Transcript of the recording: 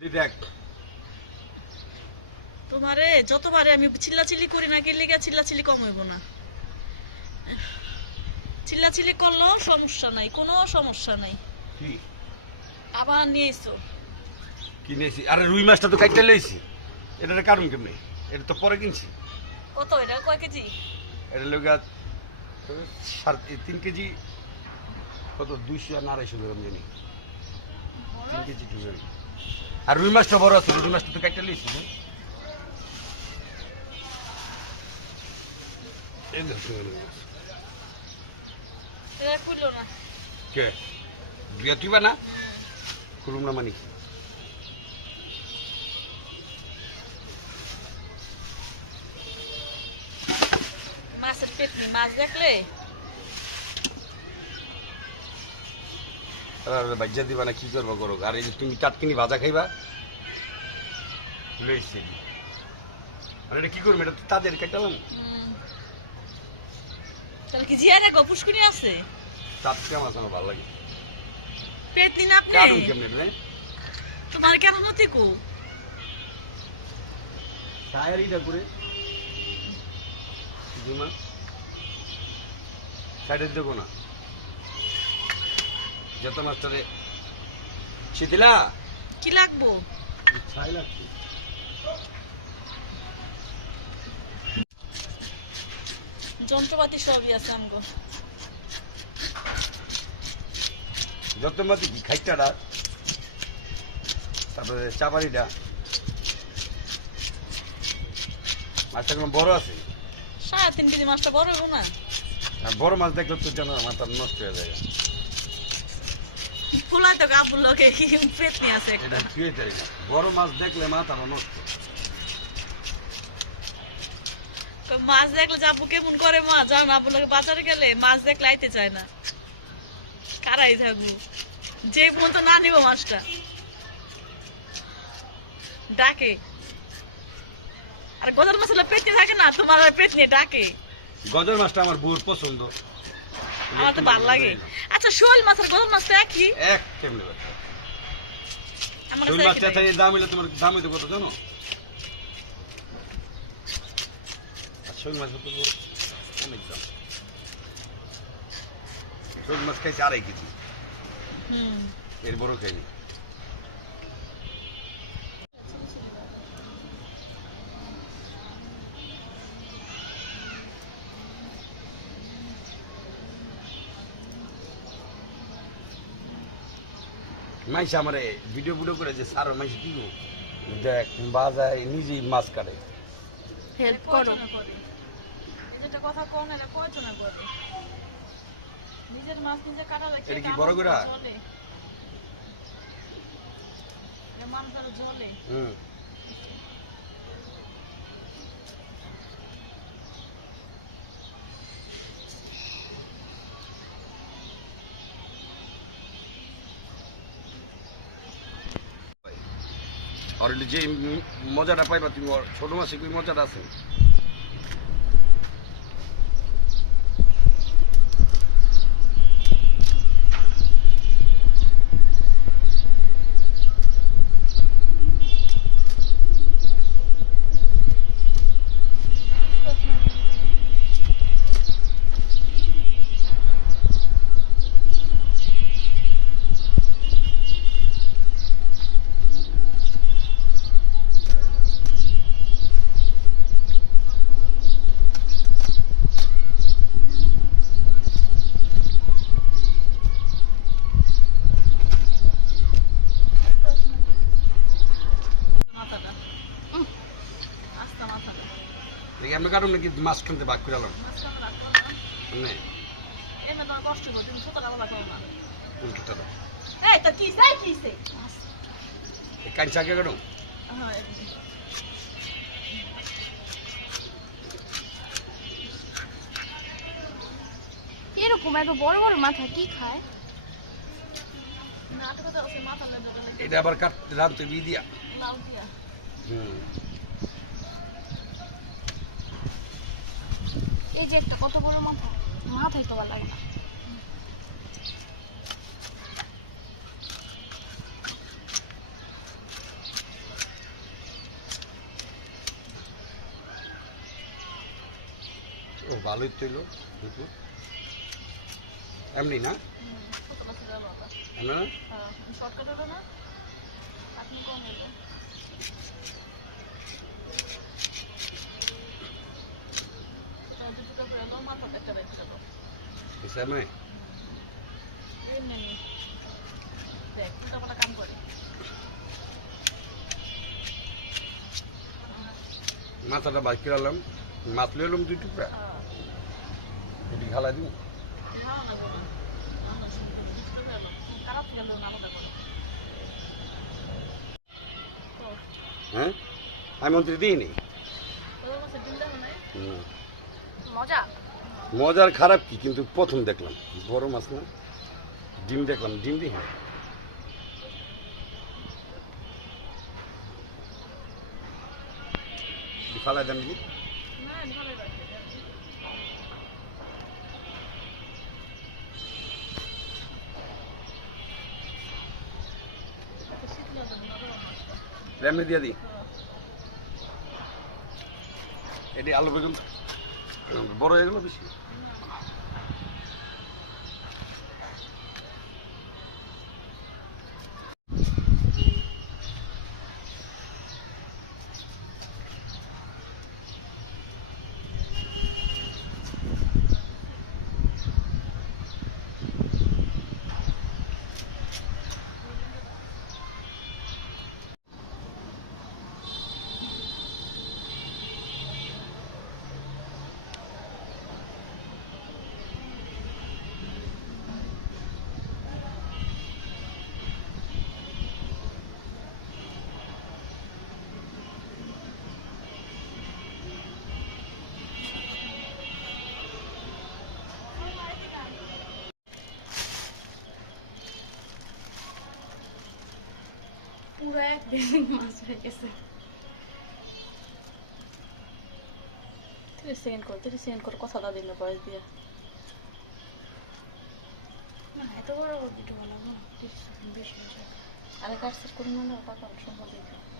দেখ তোমারে যতবারে আমি চিল্লাচিল্লি করি না কি লিগা চিল্লাচিল্লি কম হইব না। চিল্লাচিল্লি করলেও সমস্যা নাই, কোনো সমস্যা নাই। কি আবার নিয়ে এসো। কিনেছি? আরে রুই মাছটা তো কাইটা লইছি। এটার কারণ কেমনে? এটা তো পরে কিনছি। কত এটা? কয় কেজি? এটা লগা 3 কেজি। কত 200 আর 250 গ্রাম জানি। 3 কেজি টুকরি। আর রুই মাছটা বড় আছে, রুই মাছটা তো কাইটা লইছি। এই দেখো এটা খুললো না। কে বিয়াতিবা না খুলুম না মানে কি? মাছের পেটনি, মাছ দেখলে বাজ্যা দিবা না কি করবো করো? আর এই যে তুমি টাটকিনি ভাজা খাইবা লইছি। আর এটা কি করবো? এটা তো তাদের কাটালাম। তাহলে কি জিয়ারে গো পুষ্কুনি আছে? টাটকা মাছ আমার ভালো লাগে। পেটনি না আপনি? কারণ কেমনে রে? তোমার কেন মতি কো? টায়ারিটা করে জুমা সাইডে দেখো না যত মাস্টারে শীতলা কি লাগবো? ছাই লাগছে। যন্ত্রপাতি সবই আছে আমগো। যত মাতি কি খাইটাটা, তারপরে চাপাড়িটা মাছটা কোনো বড় আছে। 3.5 কেজি মাছটা বড় হইব না? আর বড় মাছ দেখলে তো জানো মাথা নষ্ট হয়ে যায়। ফুলাই তো কাপড় লোকে পেটনি আছে একটা। এটা ছুঁয়ে চাই না, বড় মাছ দেখলে মাথা নষ্ট। তো মাছ দেখলে যাবো কেমন করে মা জানো না, আপনাকে বাজারে গেলে মাছ দেখলে আইতে চায় না, কারাই থাকবো যে পর্যন্ত না নিব মাছটা ডাকে। আর গজার মাছ হলে পেটনি থাকে না, তোমার পেট নিয়ে ডাকে। গজার মাছটা আমার বউর পছন্দ, আমার তো ভালো লাগে। আচ্ছা শোল মাছ আর গজার মাছ তো একই? এক কেমনে ব্যাপার? আমার শোল কাছে মাছটা একই লাগে। দাম হইলে তোমার দাম হইতে কত জানো? আর শোল মাছ কত বড়? অনেক দাম। শোল মাছ খাইছে 2.5 কেজি, এর বড় খাইনি। মাইসে আমার ভিডিও ভিডিও করে যে সার মাইসে কি গো দেখ বাজায় নিজেই মাছ কাটে। হেল্প করো। এটা কথা কোন এটা কয়জন করে? নিজের মাছ নিজে কাটা লাগে। এটা কি বড় গোড়া? চলে এ মানুষের জলে। আর যে মজাটা পাইবা তুমি ছোট মাছে কি মজাটা আছে? মাথাটা আস্তা মাথাটা দেখি আমরা কারণ নাকি মাছ খানতে ভাগ করে আলাম মাছটা রাখো না। এমনি তোমার কষ্ট হয়, তুমি ছোটটা বলা খাও না। উল্টোটা দাও। এই তো কি চাই কিছে? এই কাঞ্চা কে কারণ হ্যাঁ এরকম এত বড় বড় মাথা কি খায়? নাটক তো আছে মাথা লেগে গেলে এটা আবার কাট রামতে বি দিয়া। লাউ দিয়া। এই যে একটা কত বড় মাথা, মাথায় তো ভালো লাগে না। ভালোই তৈল দুটো এমনি না কত বছর গেল বাবা এমনি না শর্টকাট হলো না আপনি কম এলো দুটো করে এলো মাথা একটা দেখতে বুঝছে এমনি এমনি দেখ দুটো কাম করে মাথাটা বাইক কিরালাম মাছ লইলাম 2 টুকরা এটি খালা দিন খারাপ গেল না আমাদের করে হ্যাঁ আমি মন্ত্রী দিইনি তোর কাছে ডিম দেখো না মজা মজার খারাপ কি কিন্তু প্রথম দেখলাম বড় মাছ না ডিম দেখলাম ডিম দিই হ্যাঁ ফালাই দেন কি না ভালো রাখে রেমে দিয়ে দিই এটি আলু বেগুন বড় হয়ে গেল বেশি পুরো এক বেশি মাছ হয়ে গেছে 30 সেকেন্ড করে কথাটা দিল বয়স দিয়ে না এত বড় ভিডিও বানাবো 30 সেকেন্ড বেশি হয়ে যাবে আরে কাজ শেষ করে না টাকা সম্ভব দেখো